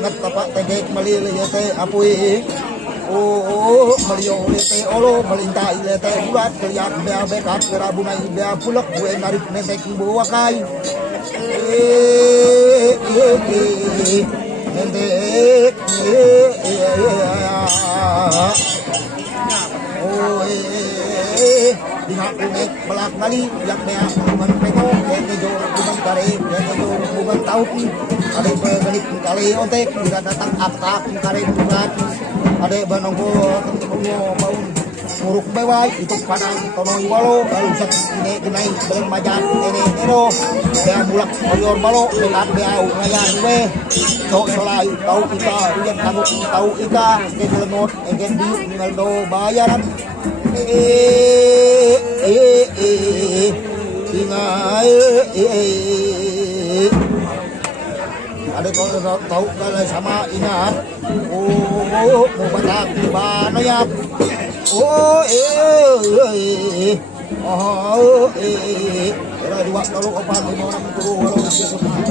banget tapak tegek malili te apui oh malio te olo melintai te bulat keliat bea bekat kerabunai bea pulak gue narik nentek bawa kai nentek oh Dihak unek belak nali yak mea bukan peko yang kejo bukan kare yang kejo bukan tauti ada peganit kali ontek tidak datang aptak kare bukan ada banongko tentunya mau muruk bewai itu padang tonoi walo lalu sak ini kenai belen majan ini ero bea bulak koyor balo dekat bea ngayan we sok solai tau kita rian kanggo tau ika ke lengot egen di ngaldo bayaran ada kau tahu kalau sama ingat oh mau batak di mana ya oh ada dua kalau obat lima orang turun kalau ngasih semua